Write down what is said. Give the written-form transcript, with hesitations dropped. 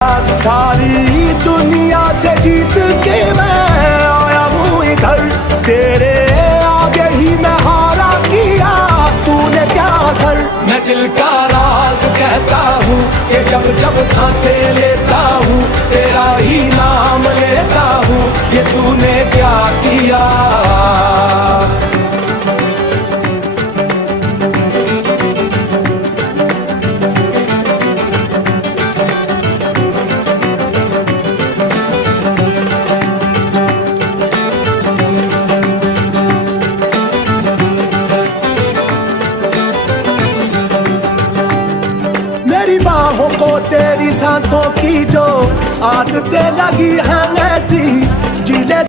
सारी दुनिया से जीत के मैं आया हूँ इधर, तेरे आगे ही मैं हारा किया, तूने क्या असर। मैं दिल का राज कहता हूँ कि जब जब सांसें लेता हूँ तेरा ही नाम लेता हूँ, ये तूने क्या किया। मेरी बाहों को तेरी सांसों की जो आदतें लगी हैं ऐसी जी ले।